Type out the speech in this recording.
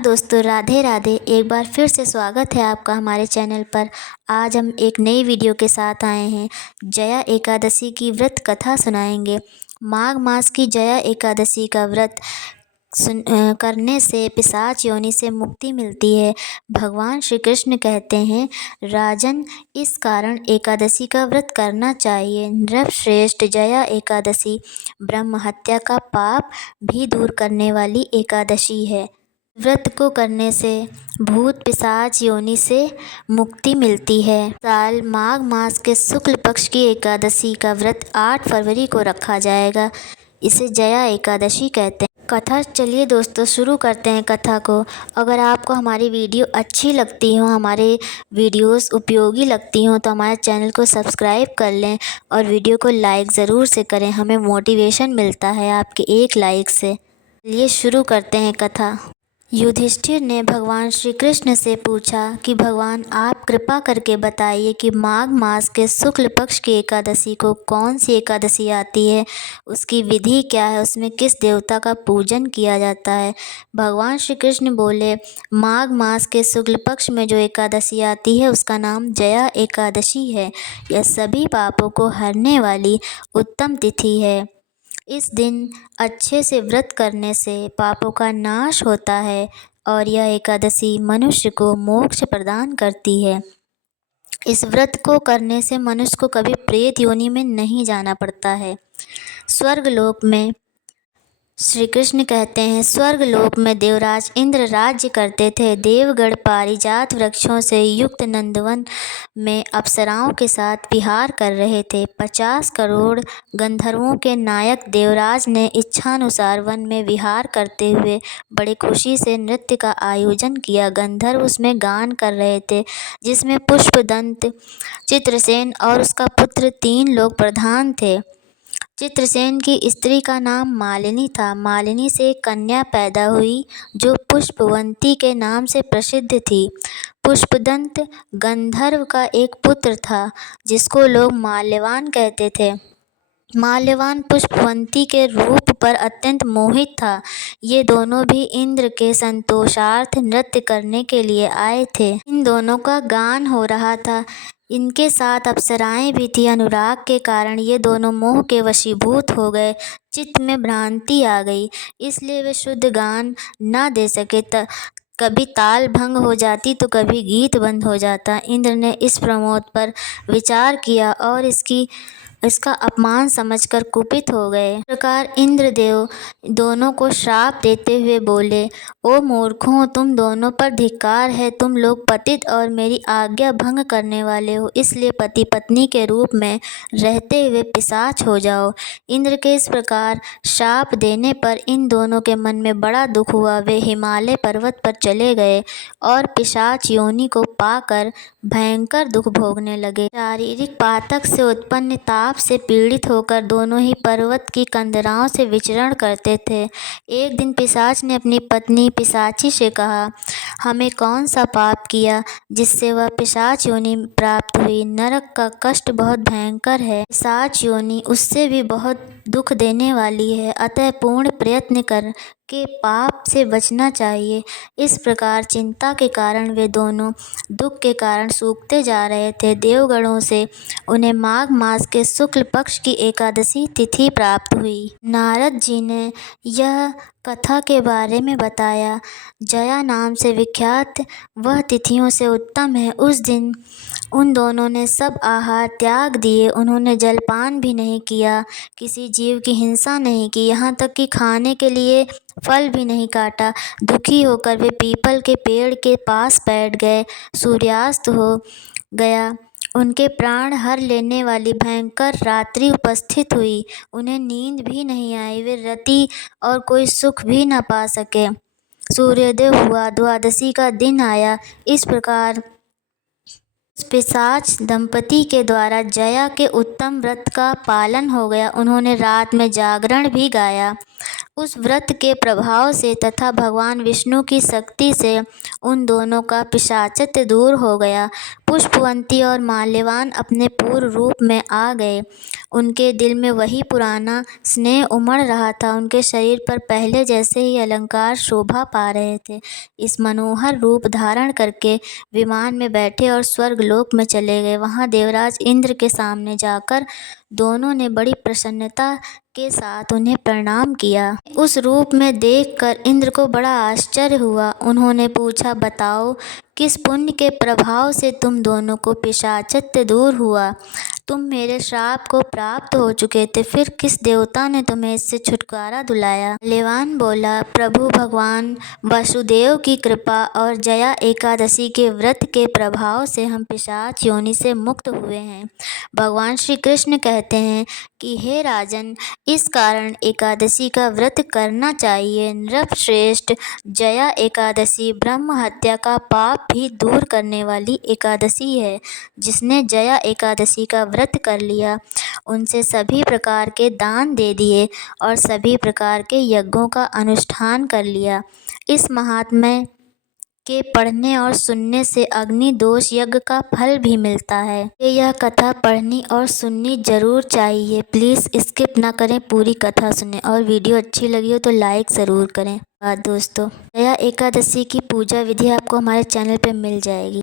दोस्तों, राधे राधे। एक बार फिर से स्वागत है आपका हमारे चैनल पर। आज हम एक नई वीडियो के साथ आए हैं। जया एकादशी की व्रत कथा सुनाएंगे। माघ मास की जया एकादशी का व्रत करने से पिशाच योनि से मुक्ति मिलती है। भगवान श्री कृष्ण कहते हैं, राजन, इस कारण एकादशी का व्रत करना चाहिए। नृपश्रेष्ठ, जया एकादशी ब्रह्म हत्या का पाप भी दूर करने वाली एकादशी है। व्रत को करने से भूत पिशाच योनि से मुक्ति मिलती है। साल माघ मास के शुक्ल पक्ष की एकादशी का व्रत 8 फरवरी को रखा जाएगा। इसे जया एकादशी कहते हैं। कथा चलिए दोस्तों शुरू करते हैं कथा को। अगर आपको हमारी वीडियो अच्छी लगती हो, हमारे वीडियोस उपयोगी लगती हो, तो हमारे चैनल को सब्सक्राइब कर लें और वीडियो को लाइक ज़रूर से करें। हमें मोटिवेशन मिलता है आपके एक लाइक से। चलिए शुरू करते हैं कथा। युधिष्ठिर ने भगवान श्री कृष्ण से पूछा कि भगवान, आप कृपा करके बताइए कि माघ मास के शुक्ल पक्ष की एकादशी को कौन सी एकादशी आती है, उसकी विधि क्या है, उसमें किस देवता का पूजन किया जाता है। भगवान श्री कृष्ण बोले, माघ मास के शुक्ल पक्ष में जो एकादशी आती है उसका नाम जया एकादशी है। यह सभी पापों को हरने वाली उत्तम तिथि है। इस दिन अच्छे से व्रत करने से पापों का नाश होता है और यह एकादशी मनुष्य को मोक्ष प्रदान करती है। इस व्रत को करने से मनुष्य को कभी प्रेत योनि में नहीं जाना पड़ता है। स्वर्गलोक में श्री कृष्ण कहते हैं, स्वर्गलोक में देवराज इंद्र राज्य करते थे। देवगढ़ पारिजात वृक्षों से युक्त नंदवन में अप्सराओं के साथ विहार कर रहे थे। 50 करोड़ गंधर्वों के नायक देवराज ने इच्छानुसार वन में विहार करते हुए बड़ी खुशी से नृत्य का आयोजन किया। गंधर्व उसमें गान कर रहे थे, जिसमें पुष्पदंत, चित्रसेन और उसका पुत्र 3 लोग प्रधान थे। चित्रसेन की स्त्री का नाम मालिनी था। मालिनी से एक कन्या पैदा हुई जो पुष्पवंती के नाम से प्रसिद्ध थी। पुष्पदंत गंधर्व का एक पुत्र था जिसको लोग माल्यवान कहते थे। माल्यवान पुष्पवंती के रूप पर अत्यंत मोहित था। ये दोनों भी इंद्र के संतोषार्थ नृत्य करने के लिए आए थे। इन दोनों का गान हो रहा था। इनके साथ अप्सराएं भी थी। अनुराग के कारण ये दोनों मोह के वशीभूत हो गए। चित्त में भ्रांति आ गई, इसलिए वे शुद्ध गान न दे सके। कभी ताल भंग हो जाती तो कभी गीत बंद हो जाता। इंद्र ने इस प्रमोद पर विचार किया और इसका अपमान समझकर कुपित हो गए। इस प्रकार इंद्रदेव दोनों को श्राप देते हुए बोले, ओ मूर्खों, तुम दोनों पर धिक्कार है। तुम लोग पतित और मेरी आज्ञा भंग करने वाले हो, इसलिए पति पत्नी के रूप में रहते हुए पिशाच हो जाओ। इंद्र के इस प्रकार श्राप देने पर इन दोनों के मन में बड़ा दुख हुआ। वे हिमालय पर्वत पर चले गए और पिशाच योनि को पाकर भयंकर दुख भोगने लगे। शारीरिक पातक से उत्पन्न ताप से पीड़ित होकर दोनों ही पर्वत की कंदराओं से विचरण करते थे। एक दिन पिशाच ने अपनी पत्नी पिशाची से कहा, हमें कौन सा पाप किया जिससे वह पिशाच योनि प्राप्त हुई। नरक का कष्ट बहुत भयंकर है। पिशाच योनि उससे भी बहुत दुख देने वाली है, अतः पूर्ण प्रयत्न कर के पाप से बचना चाहिए। इस प्रकार चिंता के कारण वे दोनों दुख के कारण सूखते जा रहे थे। देवगणों से उन्हें माघ मास के शुक्ल पक्ष की एकादशी तिथि प्राप्त हुई। नारद जी ने यह कथा के बारे में बताया। जया नाम से विख्यात वह तिथियों से उत्तम है। उस दिन उन दोनों ने सब आहार त्याग दिए। उन्होंने जलपान भी नहीं किया, किसी जीव की हिंसा नहीं की, यहाँ तक कि खाने के लिए फल भी नहीं काटा। दुखी होकर वे पीपल के पेड़ के पास बैठ गए। सूर्यास्त हो गया। उनके प्राण हर लेने वाली भयंकर रात्रि उपस्थित हुई। उन्हें नींद भी नहीं आई। वे रति और कोई सुख भी न पा सके। सूर्योदय हुआ, द्वादशी का दिन आया। इस प्रकार पिशाच दंपति के द्वारा जया के उत्तम व्रत का पालन हो गया। उन्होंने रात में जागरण भी गाया। उस व्रत के प्रभाव से तथा भगवान विष्णु की शक्ति से उन दोनों का पिशाचत्व दूर हो गया। पुष्पवंती और माल्यवान अपने पूर्व रूप में आ गए। उनके दिल में वही पुराना स्नेह उमड़ रहा था। उनके शरीर पर पहले जैसे ही अलंकार शोभा पा रहे थे। इस मनोहर रूप धारण करके विमान में बैठे और स्वर्गलोक में चले गए। वहाँ देवराज इंद्र के सामने जाकर दोनों ने बड़ी प्रसन्नता के साथ उन्हें प्रणाम किया। उस रूप में देखकर इंद्र को बड़ा आश्चर्य हुआ। उन्होंने पूछा, बताओ किस पुण्य के प्रभाव से तुम दोनों को पिशाचत्व दूर हुआ? तुम मेरे श्राप को प्राप्त हो चुके थे, फिर किस देवता ने तुम्हें इससे छुटकारा दिलाया? लेवान बोला, प्रभु भगवान वसुदेव की कृपा और जया एकादशी के व्रत के प्रभाव से हम पिशाच योनि से मुक्त हुए हैं। भगवान श्री कृष्ण कहते हैं कि हे राजन, इस कारण एकादशी का व्रत करना चाहिए। नृपश्रेष्ठ, जया एकादशी ब्रह्म हत्या का पाप भी दूर करने वाली एकादशी है। जिसने जया एकादशी का व्रत कर लिया, उनसे सभी प्रकार के दान दे दिए और सभी प्रकार के यज्ञों का अनुष्ठान कर लिया। इस महात्म्य के पढ़ने और सुनने से अग्नि दोष यज्ञ का फल भी मिलता है। यह कथा पढ़नी और सुननी जरूर चाहिए। प्लीज़ स्किप ना करें, पूरी कथा सुनें। और वीडियो अच्छी लगी हो तो लाइक ज़रूर करें। दोस्तों, जया एकादशी की पूजा विधि आपको हमारे चैनल पे मिल जाएगी।